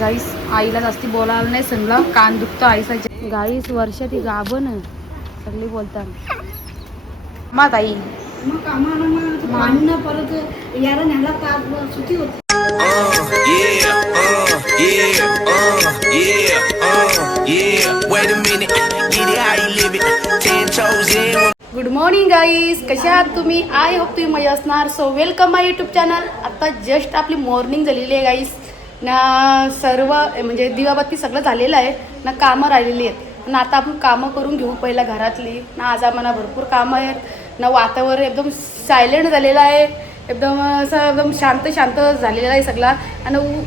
गाईस आईला जास्ती बोलायला नाही सांगलं, कान दुखतं आईचा. गाईस वर्षा ती गाभण सगळी बोलतात मा ताई परत याला न्यायला का सुट्टी होती. गुड मॉर्निंग गाईज, कशा आहात तुम्ही? आय होप तुम्ही मजा असणार. सो वेलकम माय यूट्यूब चॅनल. आता जस्ट आपली मॉर्निंग झालेली आहे गाईज ना. सर्व म्हणजे दिवाबत्ती सगळं झालेलं आहे ना, कामं राहिलेली आहेत ना. आता आपण कामं करून घेऊ पहिला घरातली ना. आज आम्हाला भरपूर कामं आहेत ना. वातावरण एकदम सायलेंट झालेलं आहे, एकदम असं एकदम शांत शांत झालेलं आहे सगळा. आणि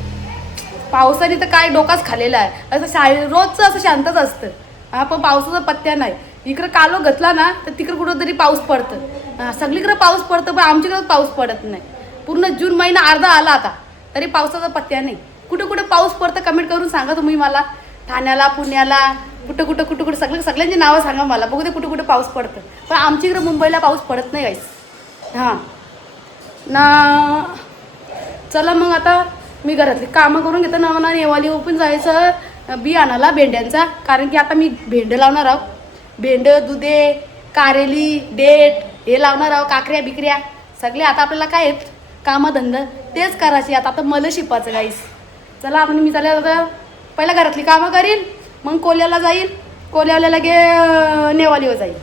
पावसाने तर काय डोकाच खाल्लेला आहे. असं रोजचं असं शांतच असतं हा, पण पावसाचा पत्त्या नाही. इकडं कालो घातला ना तर तिकडं कुठं तरी पाऊस पडतं. सगळीकडे पाऊस पडतं पण आमच्याकडे पाऊस पडत नाही. पूर्ण जून महिना अर्धा आला आता तरी पावसाचा पत्त्या नाही. कुठं कुठं पाऊस पडतं कमेंट करून सांगा तुम्ही मला. ठाण्याला, पुण्याला, कुठं कुठं कुठं कुठं सगळ्यांची नावं सांगा मला, बघू दे कुठं कुठं पाऊस पडतं. पण आमच्या इकडे मुंबईला पाऊस पडत नाही गाईस हां ना. चला मग आता मी घरातली कामं करून घेतो ना. मला नेवाली ओपन जायचं बी आणायला भेंड्यांचा, कारण की आता मी भेंडं लावणार आहो. भेंड, दुधे, कारेली, डेट हे लावणार आहो. काकऱ्या बिकऱ्या सगळे आता आपल्याला काय आहेत कामधंदा तेच करायचे. आता मला शिपायचं गाईस. चला आपण मी चालेल आता पहिला घरातली कामं करीन, मग कोल्याला जाईल, कोल्याला लगे नेवालीवर जाईल.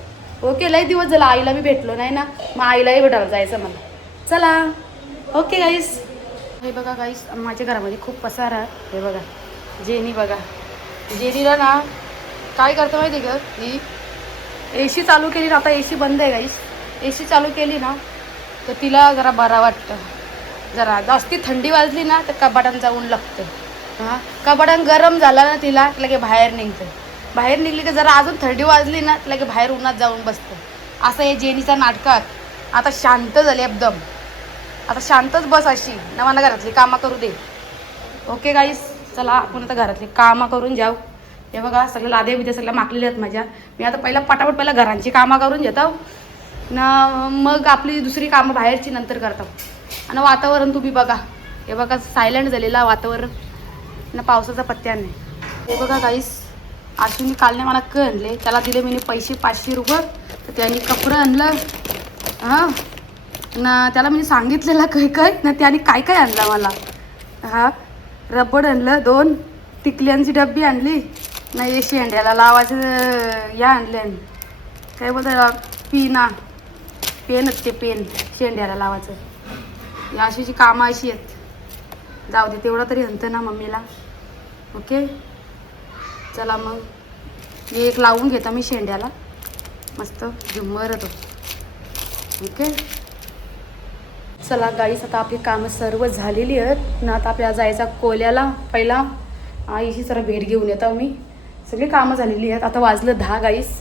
ओके, लई दिवस झाला आईला मी भेटलो नाही ना, मग आईलाही भेटायला जायचं मला. चला ओके गाईस. हे बघा गाईस, माझ्या घरामध्ये खूप पसारा आहे. हे बघा जेनी, बघा जेनीला ना काय करतं माहिती आहे का, की AC चालू केली ना. आता AC बंद आहे गाईस. AC चालू केली ना तर तिला जरा बरा वाटतं. जरा जास्ती थंडी वाजली ना तर कपाटात जाऊन लागतं. हां, कपाटात गरम झाला ना तिला लगे बाहेर निघतं. बाहेर निघली की जरा अजून थंडी वाजली ना लगे बाहेर उन्हात जाऊन बसतं. असं हे जेनीच्या नाटकात. आता शांत झाली एकदम. आता शांतच बस अशी ना, मला घरातली कामं करू दे. ओके गाईस, चला आपण आता घरातली कामं करून जाऊ. हे बघा सगळं लादे बिदे सगळ्या माकलेले आहेत माझ्या. मी आता पहिला घरांची कामं करून घेतो ना, मग आपली दुसरी कामं बाहेरची नंतर करतो. आणि वातावरण तुम्ही बघा, हे बघा सायलेंट झालेलं वातावरण ना, पावसाचा पत्त्या नाही. हे बघा गाईस, आशूने कालने मला आणले, त्याला दिले मी पैसे 500 रुपये. तर त्याने कपडं आणलं हां ना. त्याला मी सांगितलेलं काय ना, त्याने काय काय आणलं मला. हा, रबड आणलं, 2 टिकल्यांची डब्बी आणली ना, हे शेंड्याला लावायचं या आणले, काय बोलतात पेनच ते पेन शेंड्याला लावायचं. या अशीची कामं अशी आहेत. जाऊ दे, तेवढं तरी हंतं ना मम्मीला. ओके, चला मग हे एक लावून घेता मी शेंड्याला, मस्त झुम्मर होतो. ओके, चला गाईस, आता आपली कामं सर्व झालेली आहेत ना. आता आपल्याला जायचा कोल्याला. पहिला आईशी जरा भेट घेऊन येतो मी. सगळी कामं झालेली आहेत. आता वाजलं 10 गाईस.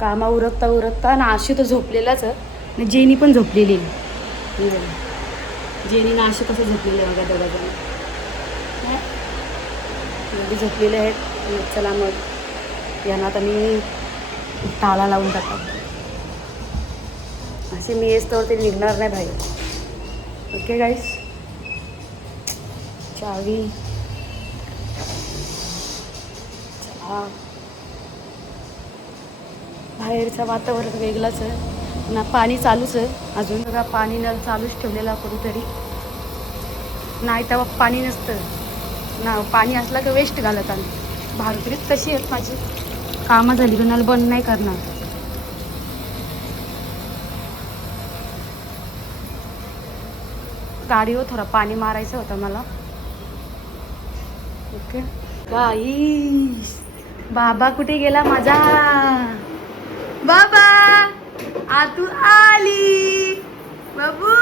कामं उरकता ना आशी तर झोपलेलाच आहे. जेनी पण झोपलेली आहे. जेनी ना आशी कसं झोपलेली आहे बघा, दोघांजण झोपलेले आहेत. चला मग यांना आता मी ताला लावून टाकतो. असे मी येस्तोवर ते निघणार नाही बाहेर. ओके गाईस, चावी चला. बाहेरचं वातावरण वेगळंच आहे ना. पाणी चालूच आहे अजून बघा. पाणी नळ चालूच ठेवलेला कुठेतरी. नाही तेव्हा पाणी नसतं ना. पाणी असलं की वेस्ट घालत आली. भाकरीच तशी आहेत माझी. कामं झाली की नळ बंद नाही करणार. गाडीवर थोडं पाणी मारायचं होतं मला. ओके गाईस, बाबा कुठे गेला माझा बाबा? आतू आली बाबू.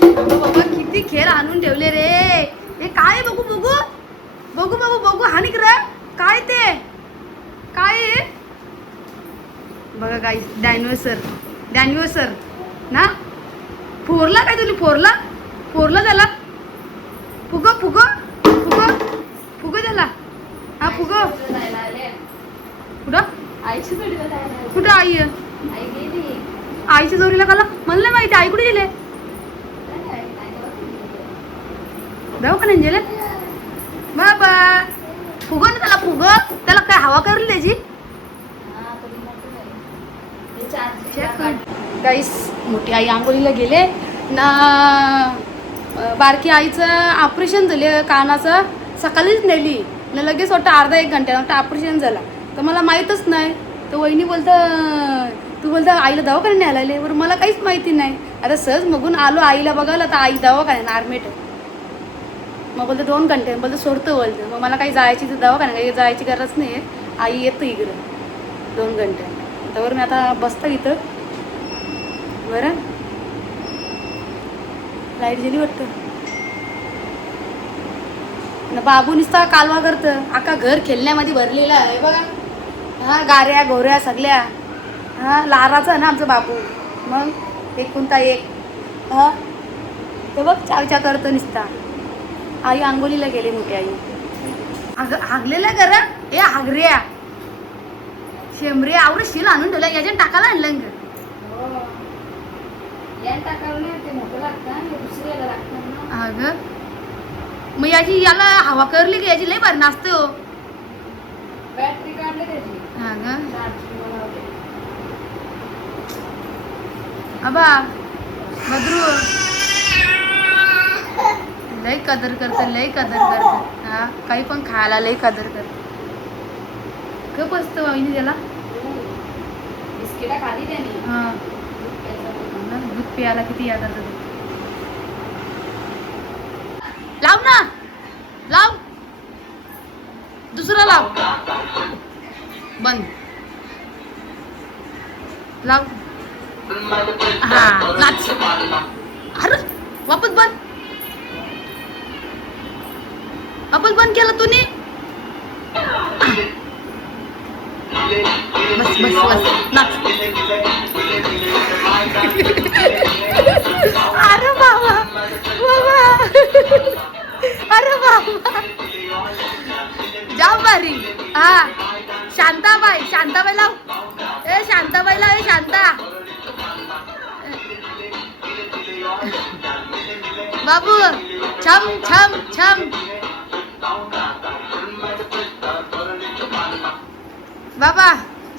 बाबा किती खेळ आणून ठेवले रे. हे काय बघू बघू बघू बाबू बघू. हानी कर काय ते काय आहे बघा गाईस. डायनोसर ना. फोरला काय तुझी फोरला झाला. फुग झाला. हा फुग कुठं कुठं आई आईच्या जोडीला काला मला नाही माहिती. आई कुठे गेले जाऊ का नाही गेले बाबा. फुग ना त्याला फुग, त्याला काय हवा करली त्याची. गाईस मोठी आई आंघोळीला गेले ना. बारकी आईचं ऑपरेशन झाले कानाचं, सकाळीच नेली ना, लगेच वाटतं अर्धा एक घंट्यानंतर ऑपरेशन झाला. तर मला माहीतच नाही. तर वहिनी तू बोलता आईला दवाखान्यात न्यायला आले. बरं मला काहीच माहिती नाही. आता सहज मगून आलो आईला बघायला, तर आई दवाखान्यात आर्मेट. मग बोलतं 2 घंटे, बोलतं सोडतं बोलतं. मग मला काही जायची तर दवाखान्यात काही जायची गरज नाही आहे. आई येतं इकडं 2 घंटे. त्यावर मी आता बसतं इथं. बरं लाईट गेली वाटतं ना. बाबू नुसता कालवा करतं. अख्खा घर खेळण्यामध्ये भरलेला आहे बघा. हा गाऱ्या गोऱ्या सगळ्या. हा लाराचा ना आमचा बाबू. मग एकुलता एक. हा ते बघ चावच्या करतं नुसता. आई आंघोळीला गेली मोठी आई. हागलेल्या करा हे हागऱ्या शेंबरे आवडे शिल आणून ठेवल्या. याच्या टाकायला आणलं ग. अगं मग याला हवा करली की याची लई भारी नाचते हो. बॅटरी काढली त्याची. हा ग अबा बद्रू लई कदर करते, लई कदर करते. हा काही पण खायला लई कदर करते. खूप असतं वाईनी त्याला. बिस्किटा खाली त्याने. हा दूध प्यायला किती याद आता. लाव ना, लाव दुसरा लाव. बंद लाव. हा नाच. अरे वापस बंद. वापस बंद केला तूने. बस बस बस नाच. अरे बाबा बाबा. अरे बाबा जाम भारी. हा शांताबाई, शांताबाई लाव. ए शांताबाई लाव. ए शांता बाबू छम छम छम. बाबा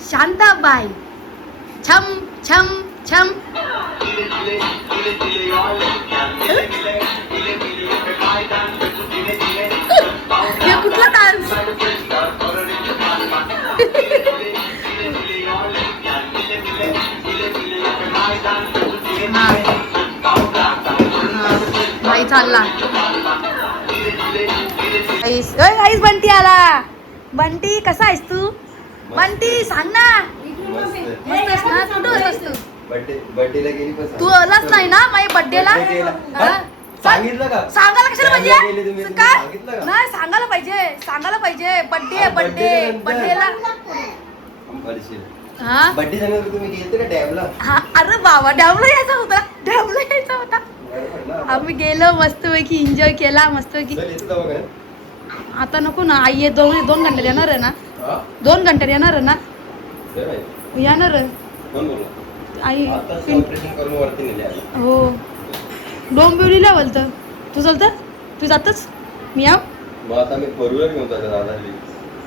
शांताबाई छम छम छम. हे कुठला डान्स. भाई चालला. आईस बंटी आला. बंटी कसा आहेस तू. बंटी सांग ना. मस्त आहेस ना. कुठं होतास तू. तू आलाच नाही ना माझ्या बर्थडेला. सांगितलं का. सांगायला कशाला पाहिजे. काय नाही सांगायला पाहिजे. सांगायला पाहिजे. बर्थडे बर्थडे बर्थडेला. हा बर्थडे सांगितलं तुम्ही गेलते का डॅमला. हा अरे बाबा डॅमला यायचा होता. डॅमला यायचा होता. आम्ही गेलो मस्तपैकी एन्जॉय केला मस्तपैकी. आता नको ना आई 2 घंटे येणार आहे ना. 2 घंटे येणार आहे ना. येणार आई हो. डोंबिवलीला बोलतं. तू चालतं. तू जातच. मी याव.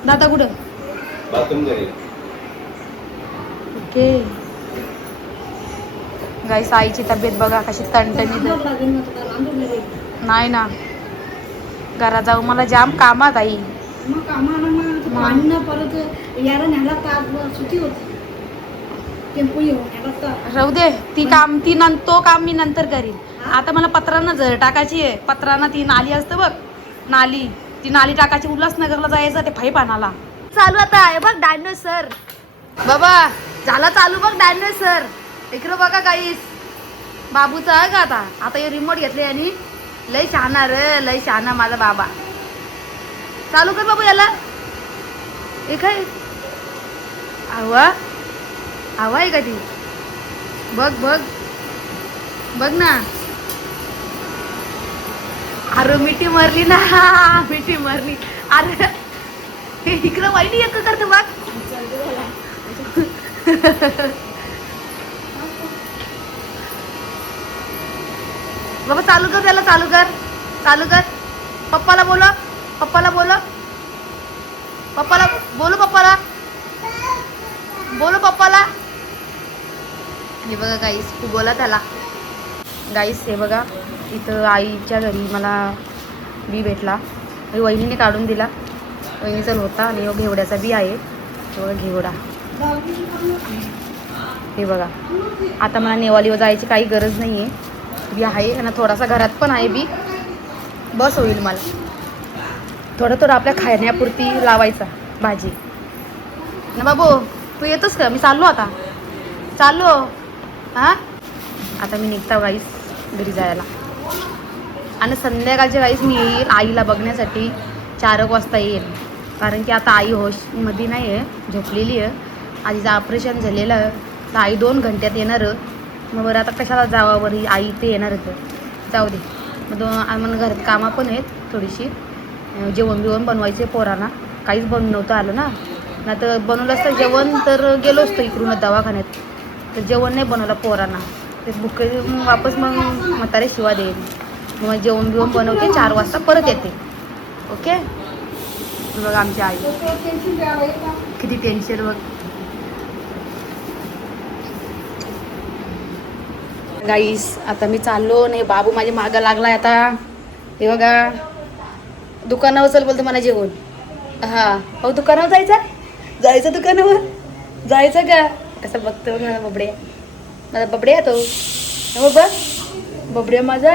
दादा कुठं. ओके गाईस आईची तब्येत बघा कशी तणतणीत. नाही ना घरात जाऊ मला जाम कामात आई. राहू दे तो काम मी नंतर करीन. आता मला पत्रांना झर टाकायची आहे. पत्रांना ती नाली असतं बघ नाली. ती नाली टाकायची. उल्हासनगरला जायचं ते फाईप आणायला. चालू आता आहे बघ डायनोसर. बाबा झाला चालू बघ डायनोसर. इकडं बघा गाईस बाबूचा आहे का आता. आता हे रिमोट घेतले आणि लय शहाणा रे लय शहाणा माझा बाबा. चालू कर बाबू याला. हे काय हवा हवा आहे का ती. बघ बघ बघ ना. अरे मिठी मारली ना. मिठी मारली. अरे इकडं वाईनी एक करते बघ. बाबा चालू कर त्याला. चालू कर. चालू कर. पप्पाला बोला. पप्पाला बोला. पप्पाला बोलू, पप्पाला बोलू, पप्पाला. हे बघा गाईस, तू बोला त्याला. गाईस हे बघा, इथं आईच्या घरी मला बी भेटला. वहिनीने काढून दिला. वहिनीचा होता आणि घेवड्याचा बी आहे. हे बघा घेवडा. हे बघा, आता मला नेवालीवर जायची काही गरज नाही आहे. बी आहे आणि थोडासा घरात पण आहे बी. बस होईल मला. थोडं आपल्या खाण्यापुरती लावायचा भाजी ना. बाबू तू येतोस का? मी चाललो आता, चाललो. हां, आता मी निघता गाईस घरी जायला. आणि संध्याकाळच्या गाईस मी येईल आईला बघण्यासाठी. 4 वाजता येईल, कारण की आता आई होशमध्ये नाही आहे, झोपलेली आहे. आईचं ऑपरेशन झालेलं आहे, तर आई 2 घंट्यात येणार. मग बरं आता कशाला जावा बरी, आई ते येणार होतं. जाऊ दे मग. आम्हाला घरात कामं पण आहेत थोडीशी. जेवण बिवण बनवायचे पोरांना. काहीच बनवून नव्हतं आलं ना. नाही तर बनवलं असतं जेवण तर गेलो असतो इकडून दवाखान्यात. तर जेवण नाही बनवलं पोरांना. ते बुक वापस मग म्हातारे शिवा देईल. मग जेवण बिवण बनवते, 4 वाजता परत येते. ओके. बघा आमची आई किती टेन्शन बघ. गाईस आता मी चाललो नाही. बाबू माझ्या मागं लागलाय आता. हे बघा, दुकानावर चल बोलतो मला जेवण. हां हो, दुकानावर जायचं दुकानावर जायचं का? कसं बघतो मला बबड्या. माझा बबड्या तो. हो बघ बबड्या माझा.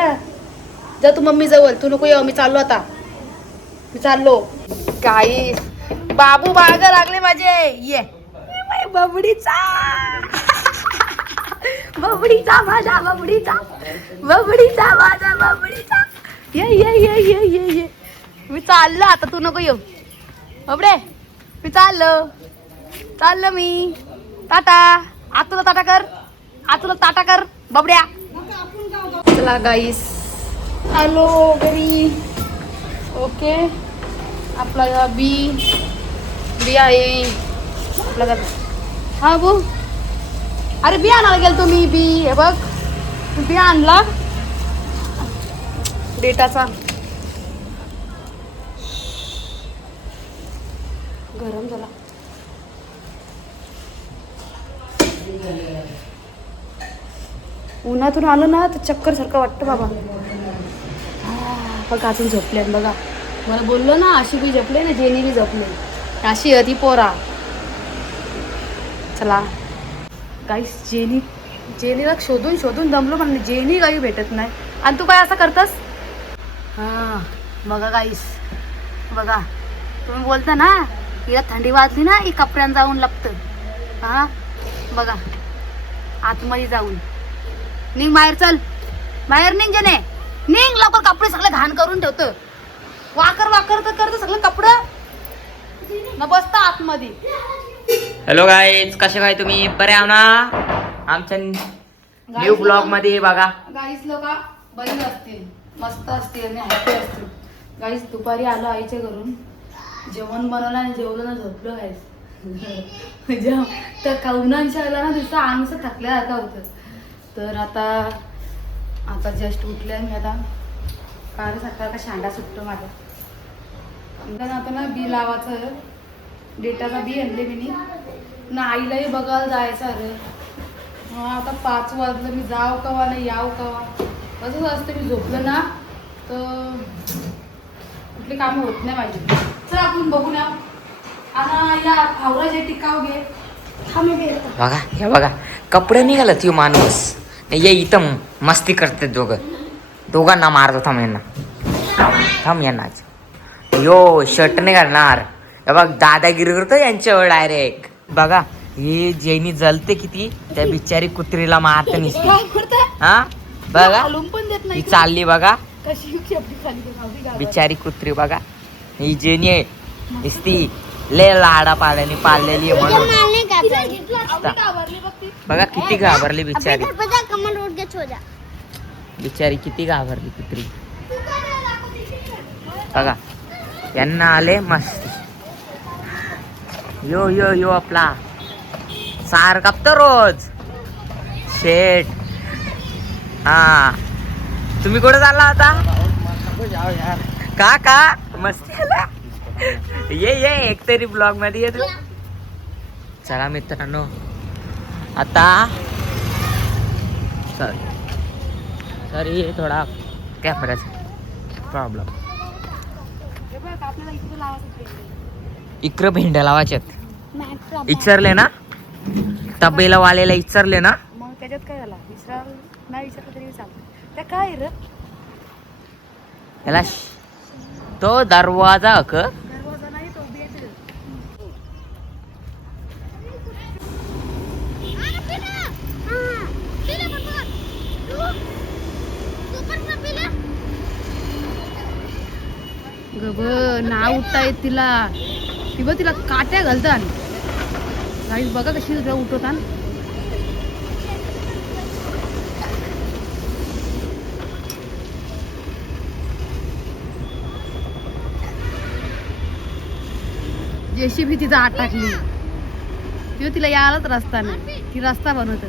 जा तू मम्मी जवळ. तू नको येऊ, मी चाललो आता. मी चाललो. गाईस बाबू मागं लागले माझे. ये बबडीचा बबडीचा माझा बबडीचा माझा बबडीचा. ये मी चाललो आता. तू नको येऊ बबडे. मी चाललो मी. टाटा. आतुला टाटा कर बबड्या. चला गाईस आलो घरी. ओके. आपला बी आहे आपला. हा बो, अरे बी आणायला गेलो तुम्ही. बी हे बघ, बी आणला डेटाचा. गरम झाला. उन्हातून आलं ना तर चक्कर सारखं वाटतं बाबा. बघा अजून झोपले बघा. मला बोललो ना अशी बी झोपले ना, जेनी बी झोपले. अशी अधी पोरा. चला गाईस, जेनीला शोधून दमलो पण जेनी काही भेटत नाही. आणि तू काय असं करतस? हां बघा गाईस, बघा तुम्ही बोलता ना हिला थंडी वाजली ना ही कपड्यानं जाऊन लपतं. हां बघा, आतमध्ये जाऊन निघ बाहेर. चल बाहेर निघ जने, निघ लवकर. कपडे सगळे घाण करून ठेवतं. वाकर तर करतं सगळं कपडं न बसता आतमध्ये. हॅलो गाईज, कसे काय तुम्ही? बरे आहो ना? आमच्या न्यू ब्लॉग मध्ये बघा. गाईस लोक बरी असतील, मस्त असतील आणि हॅपी असतील. गाईस दुपारी आलो आईच्या घरून, जेवण बनवलं आणि जेवलं ना झोपलो. गाईस तर कौनांच्या आला ना नुसतं अंगचं थकल्यासारखं होतं. तर आता जस्ट उठले मी. आता कारण सकाळ का शांडा सुटतो माझा. आता ना बी लावायचं, डेटाचा बी आणले मी ना. आईलाही बघायला जायचं. अरे आता 5 वाजलं, मी जाव कवा नाही याव कवा असंच असतं. मी झोपलं ना तर कुठली कामं होत नाही माझी. चल आपण बघू ना. आता या फावराचे टिकाव घे. बघा हे बघा, कपडे निघाला त्यो माणूस. ये इथं मस्ती करते दोघांना मारतो. थांब यांना. यो शर्ट नाही घालणार. हे बघ दादागिरी करतो यांच्यावर डायरेक्ट. बघा ही जेनी जलते किती. त्या बिचारी कुत्रीला मारत नसते. हा बघा ही चालली बघा बिचारी कुत्री. बघा ही जेनी आहे नुसती ले लाडा पाल्याने पाळलेली आहे म्हणून. बघा किती घाबरली बिचारी. बिचारी किती घाबरली कुत्री. बघा यांना आले मस्ती. यो आपला सार कापतो रोज शेट. हा तुम्ही कुठे चालला होता? का मस्ती आला. ये एक तरी ब्लॉग मध्ये येतो. चला मित्रांनो आता सॉरी थोडा कॅमेराचा प्रॉब्लेम. इकडं भेंड्या लावायच्यात इचरले ना तबेला वालेला इचरले ना. मग त्याच्यात काय झाला विचार नाही विचारलं तरी चालतं. त्या काय रे याला तो दरवाजा दरवाजा नाही तो बेड. गब ना उठता येत तिला. ती बघ तिला काट्या घालतात. गाईस बघा कशी उठवतात. जेसीबी तिथं आत टाकली. किंवा तिला यायलाच रस्ता नाही. ती रस्ता बनवत.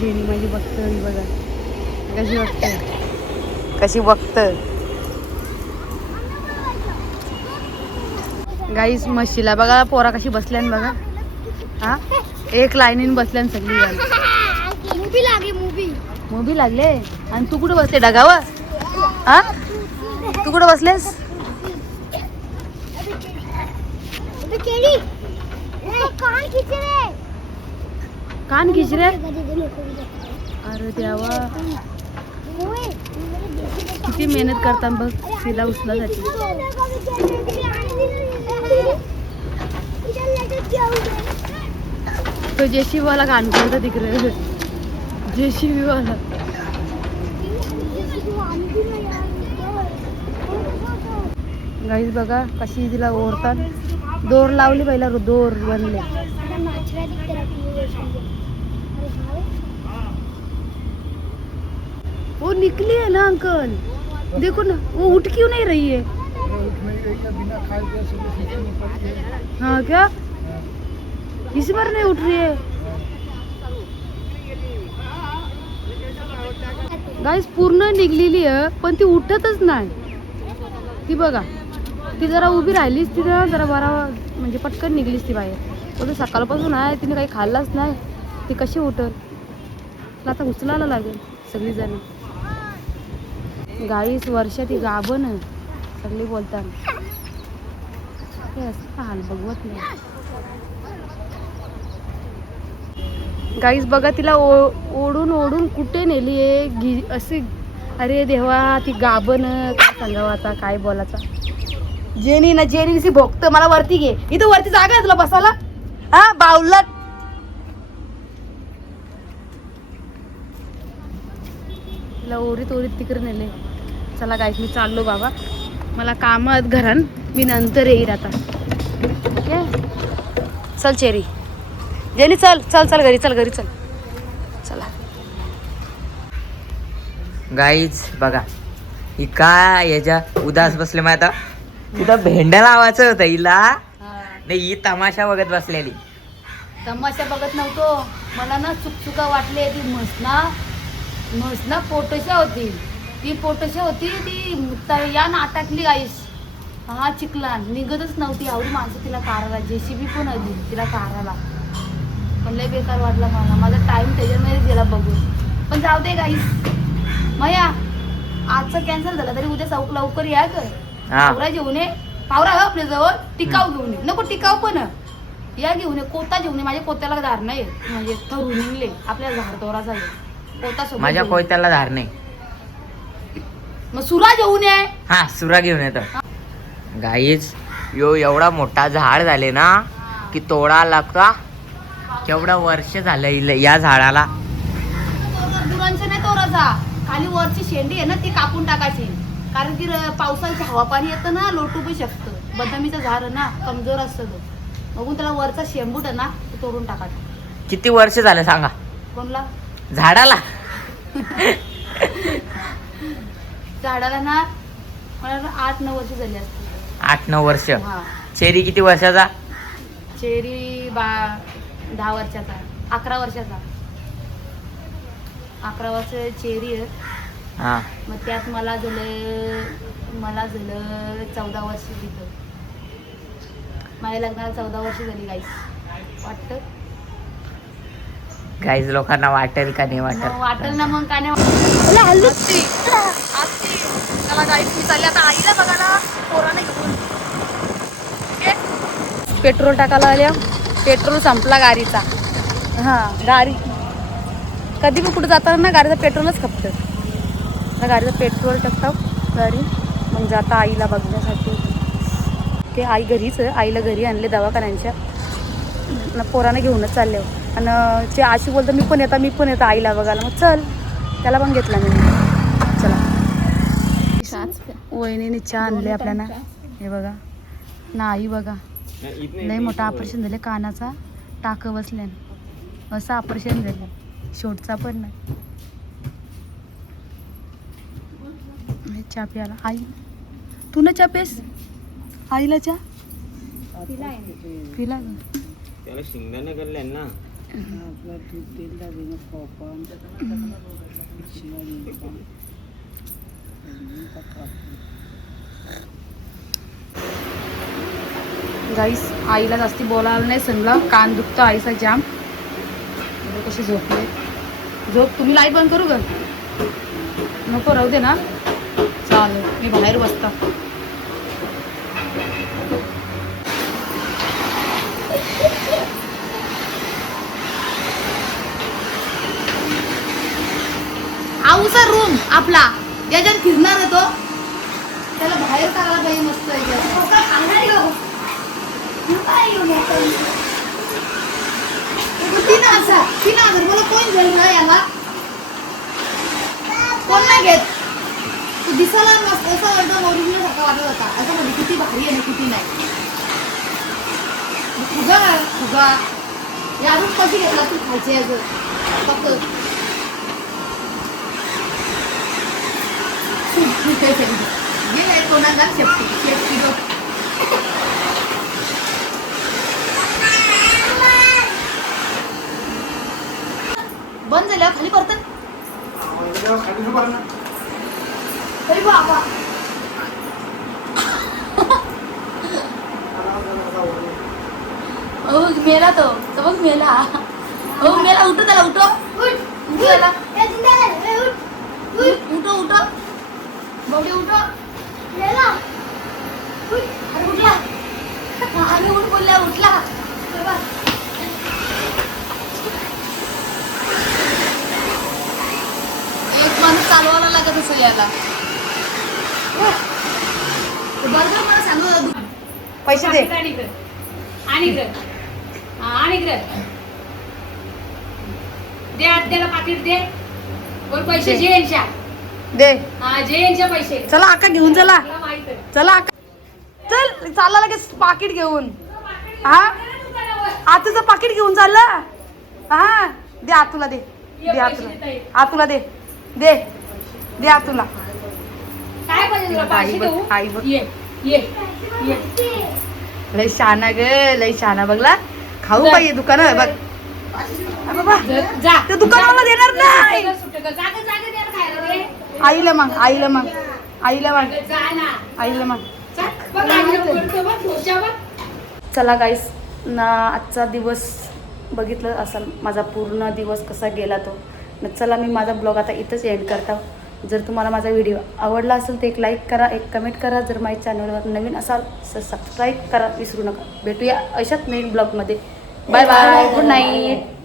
जेनी माझी बघत बघा कशी बघत कशी बघत. गाईस म्हशीला बघा पोरा कशी बसल्यान बघा. हा एक लाईनीन बसल्यान सगळी गाई. मूवी लागले आणि तू कुठे बसले ढगावर. हा तू कुठे बसलेस. कान खिच रे. अरे देवा किती मेहनत करतात बघ तिला उचलासाठी. तो जेसीबी वाला घाण करता तिकडे. जेसीबी वाला गाईस बघा कशी तिला ओढतात. दोर लावली पहिला दोर बनले. वो निकली है ना अंकल देखो ना वो उठ क्यों नहीं रही है. हाँ क्या इस बार नहीं उठ रही है. गाईस पूर्ण निघलेली आहे पण ती उठतच नाही. ती बघा ती जरा उभी राहिलीस ती जरा बरा म्हणजे पटकन निघलीस ती बाहेर. पण सकाळपासून आहे तिने काही खाल्लाच नाही. ती कशी उठल. तिला आता उचलायला लागेल सगळी जण. गाईस वर्षा ती गाभण आहे सगळी बोलतात. हे असं हाल बघवत नाही. गाईस बघा तिला ओढून ओढून कुठे नेली आहे अशी. अरे देवा ती गाभण काय सांगावं आता काय बोलायचा. जेनी ना जेनी भोगत मला वरती घे. इथं वरती जागा आहे तुला बसायला. हा बावला तिला ओरीत ओरीत तिकडे नेले. चला गाईस मी चाललो बाबा मला काम आहेत घरान. मी नंतर येईल आता. ओके चल चेरी जेनी चल चल चल घरी चल घरी चल. चला गाईज बघा ही काय याच्या उदास बसले माहिती आता. तिथं भेंड्या लावायचं होतं हिला नाही. ही तमाशा बघत बसलेली. तमाशा बघत नव्हतो. मला ना चुकचुका वाटले. ती म्हसना पोटशा होती. ती पोटशा होती ती या नाटाकली गाईस. हा चिखला निघतच नव्हती. आवडी माणसं तिला काराला. जेसीबी पण आली तिला काराला. पण लय बेकार वाटला मला. माझा टाइम त्याच्यामध्ये गेला बघून. पण जाऊ दे गाईस. मया आजचं कॅन्सल झालं तरी उद्या लवकर या कर. पावरा घेऊन ये. पावरा हा आपल्या जवळ. टिकाव घेऊन ये. नको टिकाव पण या घेऊन ये. कोता घेऊन ये. माझ्या कोत्याला धार नाही म्हणजे ठरून निघले आपल्या झाडतोराचा कोता सोबत. माझ्या कोयत्याला धार नाही. मग सुरा घेऊन ये. हा सुरा घेऊन येतो. गाईज यो एवढा मोठा झाड झाले ना की तोडा लागता. केवढा वर्ष झालं या झाडाला. दुरांच्या नाही तोराचा. खाली वरची शेंडी आहे ना ती कापून टाकायची. कारण की पावसाचं हवा पाणी येतं ना लोटू पण शकतं. बदामीचं झाड ना कमजोर असतं तो. बघून त्याला वरचा शेंबूट आहे ना तो तोडून टाकायचा. किती वर्ष झालं सांगा कोणला झाडाला. झाडाला ना मला 8-9 वर्ष झाली असतील. 8-9 वर्ष. हा चेरी किती वर्षाचा. चेरी 10 वर्षाचा 11 वर्षाचा 11 वर्ष चेरी आहे. हा मग त्यात मला झालं 14 वर्ष तिथं. माझ्या लग्नाला 14 वर्ष झाली गाईस. वाटतं गाईज लोकांना वाटेल का नाही मग वाटेल वाटत ना, मग काय नाही हल्ली चला गाईस, मी चालले आता आईला बघायला पोराने घेऊन. पेट्रोल टाकायला आल्या. पेट्रोल संपला गाडीचा. हां गाडी कधी पण कुठं जाताना ना गाडीचं पेट्रोलच खपतं. आता गाडीचं पेट्रोल टाकतात गाडी, मग जाता आईला बघण्यासाठी. ते आई घरीच आहे, आईला घरी आणले दवाखान्यांच्या. पोराने घेऊनच चालले. आणि ते आशी बोलतं मी पण येतं आईला बघायला. मग चल, त्याला पण घेतला मी. चला वहिनीने चहा आणले आपल्याला. हे बघा ना, आई बघा लय मोठं ऑपरेशन झालं कानाचा, टाकं बसल्यान असं ऑपरेशन झालं. शेवटचा पण नाही. चहा प्यायला आई, तू ना चहा पेस आईला चहा पिला. त्याला शिंगाने करले ना. गाईस आईला जास्ती बोलायला नाही सांगलं, कान दुखतो आईचा जाम. कशी झोपले. झोप. तुम्ही लाईट बंद करू ग. नको राहू दे ना. चालेल, मी बाहेर बसता. आऊचा रूम आपला ज्याच्यात फिरणार होतो त्याला बाहेर काढायला पाहिजे. मस्त आहे. 3,000 मला कोण घेईल ना याला. कोण नाही घेत. तू दिसायला मस्त असं एकदम ओरिजिनल सारखा वाटत होता. असं म्हणजे किती भारी आहे किती नाही. फुगा या रूम कशी घेतला तू खायचे फक्त. कोणाला शेफ्टी बंद झाल्यावर खाली पडतं. तरी बाबा मेला तो बघ मेला. मेला. उठो त्याला. उठो उठो बवडे उठो. मेला. अरे उठला. अरे उठ बोलल्या उठला. एक माणूस चालवायला लागत असं याला. बरोबर मला सांगू. पैसे दे. त्याला पाकिट दे. कोण पैसे जेनच्या दे. जेनच्या पैसे. चला आका घेऊन चला. मला माहित आहे. चला आका चल. चालला लगेच पाकिट घेऊन. हा आतूचं पाकिट घेऊन चाललं. हा दे आतूला. दे आतूला दे. दे दे आतूला. काय पाहिजे तुला? आई बघ. आई बघ ये लय शाना ग. लय शाना बघला. खाऊ पाहिजे दुकान बघ. बाबा जा. ते दुकानाला देणार नाही. आईला मग आईला चला गाईस ना, आजचा दिवस बघितलं असाल माझा पूर्ण दिवस कसा गेला तो. न चला मी माझा ब्लॉग आता इथंच एंड करता. जर तुम्हाला माझा व्हिडिओ आवडला असेल तर एक लाईक करा, एक कमेंट करा. जर माझ्या चॅनलवर नवीन असाल तर सबस्क्राईब करा विसरू नका. भेटूया अशाच नवीन ब्लॉगमध्ये. Bye bye. Good night.